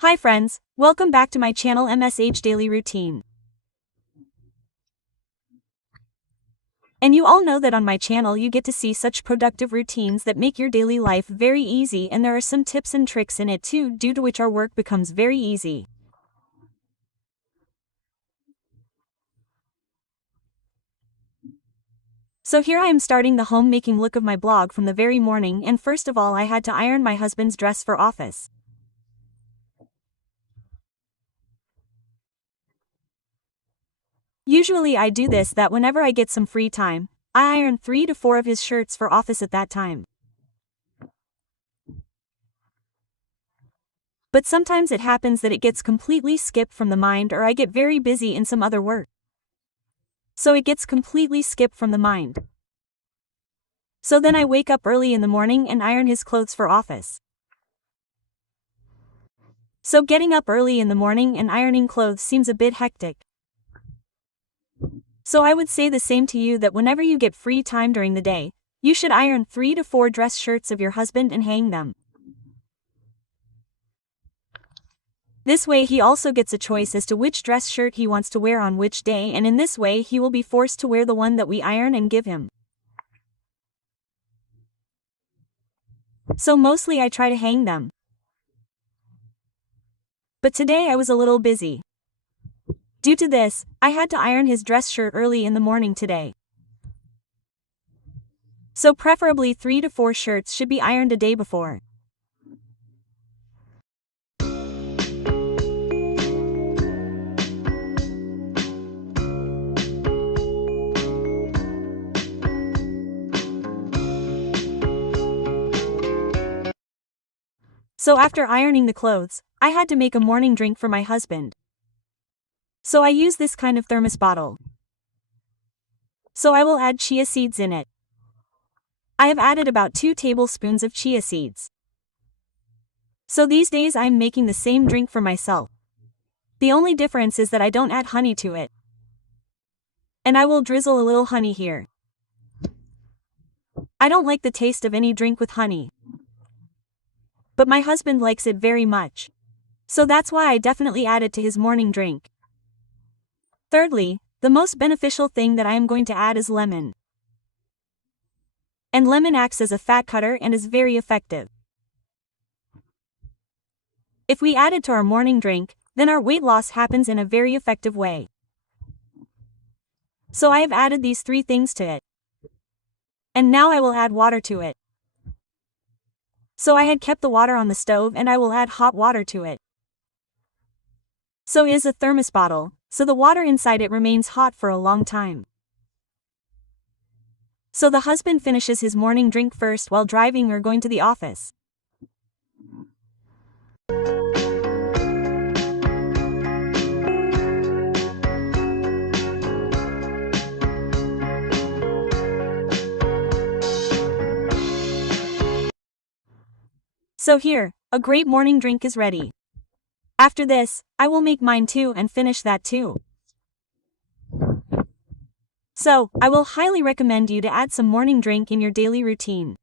Hi friends, welcome back to my channel MSH Daily Routine. And you all know that on my channel you get to see such productive routines that make your daily life very easy, and there are some tips and tricks in it too, due to which our work becomes very easy. So here I am starting the homemaking look of my blog from the very morning, and first of all I had to iron my husband's dress for office. Usually I do this that whenever I get some free time, I iron 3 to 4 of his shirts for office at that time. But sometimes it happens that it gets completely skipped from the mind, or I get very busy in some other work. So it gets completely skipped from the mind. So then I wake up early in the morning and iron his clothes for office. So getting up early in the morning and ironing clothes seems a bit hectic. So I would say the same to you, that whenever you get free time during the day, you should iron 3 to 4 dress shirts of your husband and hang them. This way he also gets a choice as to which dress shirt he wants to wear on which day, and in this way he will be forced to wear the one that we iron and give him. So mostly I try to hang them. But today I was a little busy. Due to this, I had to iron his dress shirt early in the morning today. So preferably 3 to 4 shirts should be ironed a day before. So after ironing the clothes, I had to make a morning drink for my husband. So I use this kind of thermos bottle. So I will add chia seeds in it. I have added about 2 tablespoons of chia seeds. So these days I am making the same drink for myself. The only difference is that I don't add honey to it. And I will drizzle a little honey here. I don't like the taste of any drink with honey, but my husband likes it very much. So that's why I definitely add it to his morning drink. Thirdly, the most beneficial thing that I am going to add is lemon. And lemon acts as a fat cutter and is very effective. If we add it to our morning drink, then our weight loss happens in a very effective way. So I have added these 3 things to it. And now I will add water to it. So I had kept the water on the stove and I will add hot water to it. So it is a thermos bottle, so the water inside it remains hot for a long time. So the husband finishes his morning drink first while driving or going to the office. So here, a great morning drink is ready. After this, I will make mine too and finish that too. So, I will highly recommend you to add some morning drink in your daily routine.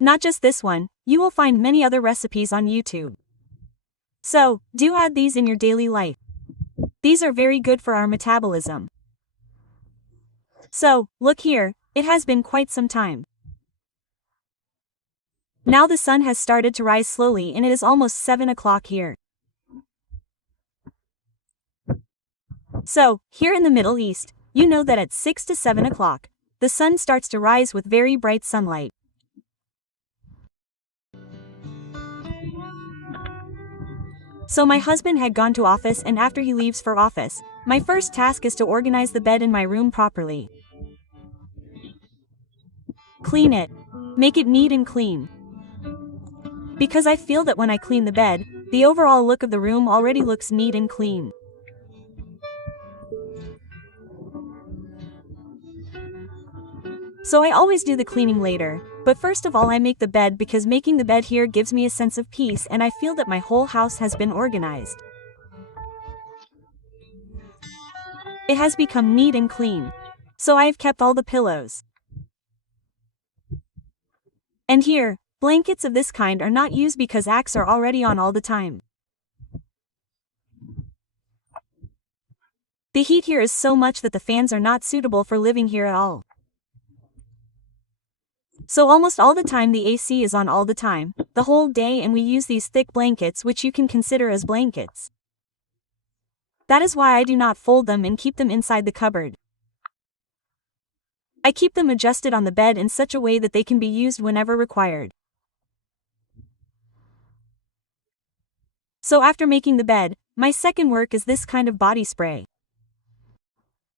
Not just this one, you will find many other recipes on YouTube. So, do add these in your daily life. These are very good for our metabolism. So, look here, it has been quite some time. Now the sun has started to rise slowly and it is almost 7 o'clock here. So, here in the Middle East, you know that at 6 to 7 o'clock, the sun starts to rise with very bright sunlight. So my husband had gone to office, and after he leaves for office, my first task is to organize the bed in my room properly. Clean it. Make it neat and clean. Because I feel that when I clean the bed, the overall look of the room already looks neat and clean. So I always do the cleaning later, but first of all I make the bed, because making the bed here gives me a sense of peace and I feel that my whole house has been organized. It has become neat and clean. So I have kept all the pillows. And here, Blankets of this kind are not used because acts are already on all the time. The heat here is so much that the fans are not suitable for living here at all. So almost all the time the AC is on all the time, the whole day, and we use these thick blankets which you can consider as blankets. That is why I do not fold them and keep them inside the cupboard. I keep them adjusted on the bed in such a way that they can be used whenever required. So after making the bed, my second work is this kind of body spray.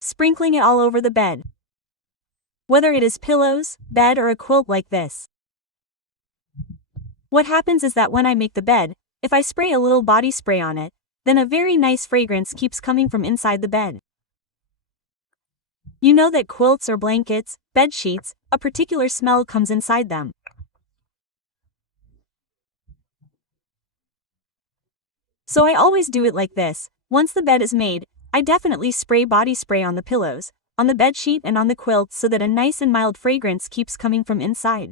Sprinkling it all over the bed. Whether it is pillows, bed, or a quilt like this. What happens is that when I make the bed, if I spray a little body spray on it, then a very nice fragrance keeps coming from inside the bed. You know that quilts or blankets, bed sheets, a particular smell comes inside them. So I always do it like this. Once the bed is made, I definitely spray body spray on the pillows, on the bed sheet, and on the quilt so that a nice and mild fragrance keeps coming from inside.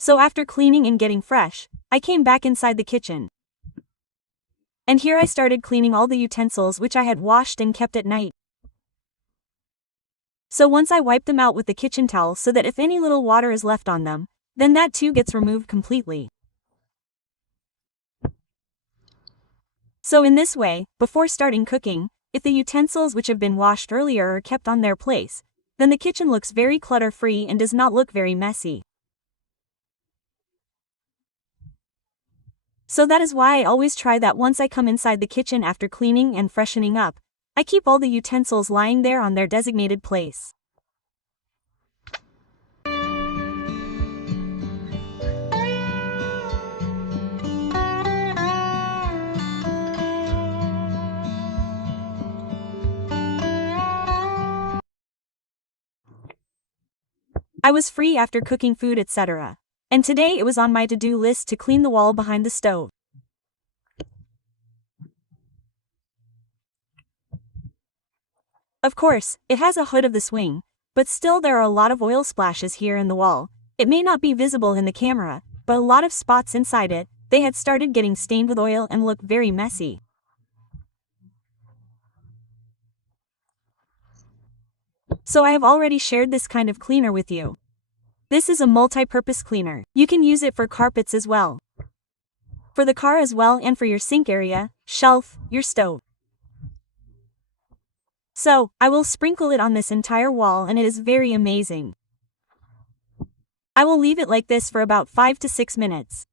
So after cleaning and getting fresh, I came back inside the kitchen. And here I started cleaning all the utensils which I had washed and kept at night. So once I wipe them out with the kitchen towel so that if any little water is left on them, then that too gets removed completely. So in this way, before starting cooking, if the utensils which have been washed earlier are kept on their place, then the kitchen looks very clutter-free and does not look very messy. So that is why I always try that once I come inside the kitchen after cleaning and freshening up, I keep all the utensils lying there on their designated place. I was free after cooking food, etc. And today it was on my to-do list to clean the wall behind the stove. Of course, it has a hood of the swing, but still there are a lot of oil splashes here in the wall. It may not be visible in the camera, but a lot of spots inside it, they had started getting stained with oil and look very messy. So I have already shared this kind of cleaner with you. This is a multi-purpose cleaner. You can use it for carpets as well, for the car as well, and for your sink area, shelf, your stove. So, I will sprinkle it on this entire wall and it is very amazing. I will leave it like this for about 5 to 6 minutes.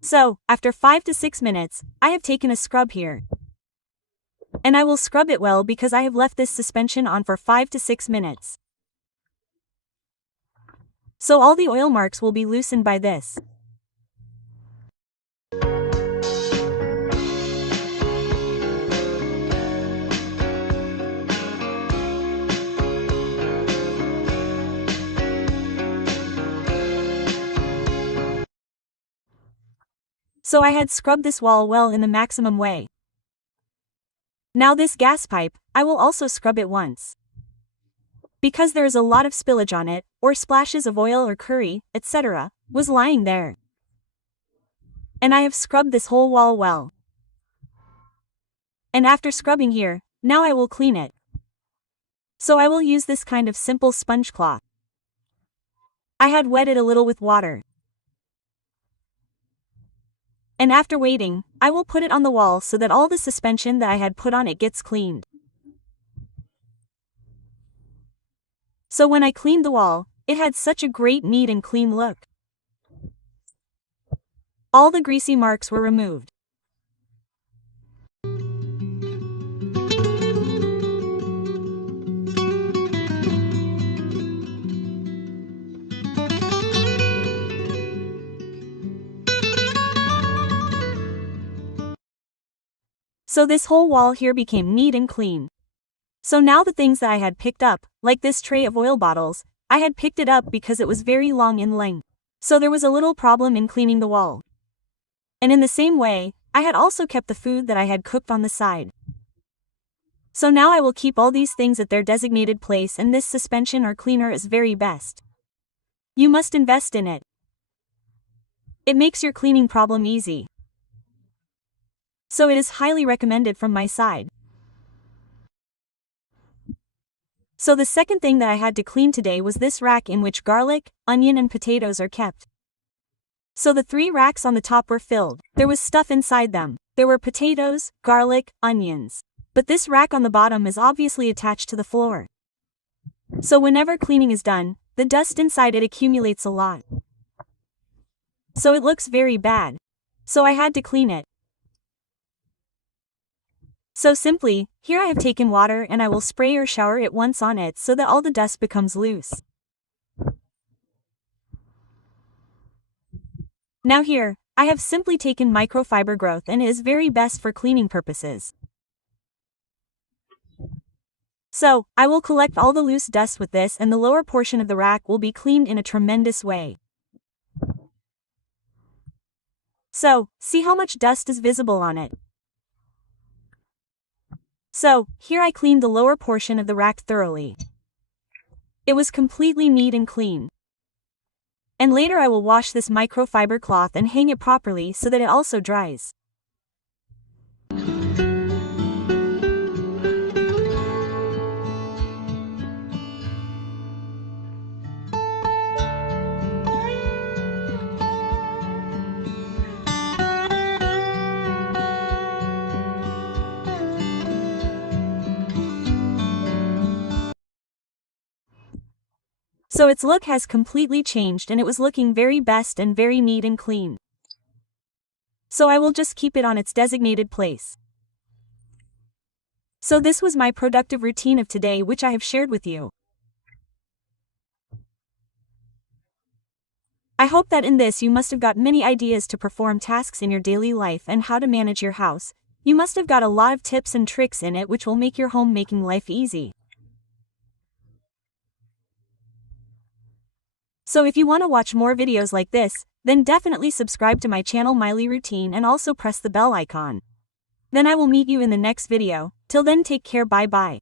So, after 5 to 6 minutes, I have taken a scrub here. And I will scrub it well because I have left this suspension on for 5 to 6 minutes. So all the oil marks will be loosened by this. So I had scrubbed this wall well in the maximum way. Now this gas pipe, I will also scrub it once. Because there is a lot of spillage on it, or splashes of oil or curry, etc., was lying there. And I have scrubbed this whole wall well. And after scrubbing here, now I will clean it. So I will use this kind of simple sponge cloth. I had wet it a little with water. And after waiting, I will put it on the wall so that all the suspension that I had put on it gets cleaned. So when I cleaned the wall, it had such a great neat and clean look. All the greasy marks were removed. So this whole wall here became neat and clean. So now the things that I had picked up, like this tray of oil bottles, I had picked it up because it was very long in length. So there was a little problem in cleaning the wall. And in the same way, I had also kept the food that I had cooked on the side. So now I will keep all these things at their designated place, and this suspension or cleaner is very best. You must invest in it. It makes your cleaning problem easy. So it is highly recommended from my side. So the second thing that I had to clean today was this rack in which garlic, onion and potatoes are kept. So the 3 racks on the top were filled. There was stuff inside them. There were potatoes, garlic, onions. But this rack on the bottom is obviously attached to the floor. So whenever cleaning is done, the dust inside it accumulates a lot. So it looks very bad. So I had to clean it. So simply, here I have taken water and I will spray or shower it once on it so that all the dust becomes loose. Now here, I have simply taken microfiber growth and it is very best for cleaning purposes. So, I will collect all the loose dust with this and the lower portion of the rack will be cleaned in a tremendous way. So, see how much dust is visible on it. So, here I cleaned the lower portion of the rack thoroughly. It was completely neat and clean. And later I will wash this microfiber cloth and hang it properly so that it also dries. So its look has completely changed and it was looking very best and very neat and clean. So I will just keep it on its designated place. So this was my productive routine of today which I have shared with you. I hope that in this you must have got many ideas to perform tasks in your daily life and how to manage your house. You must have got a lot of tips and tricks in it which will make your homemaking life easy. So if you want to watch more videos like this, then definitely subscribe to my channel Miley Routine and also press the bell icon. Then I will meet you in the next video. Till then, take care, bye bye.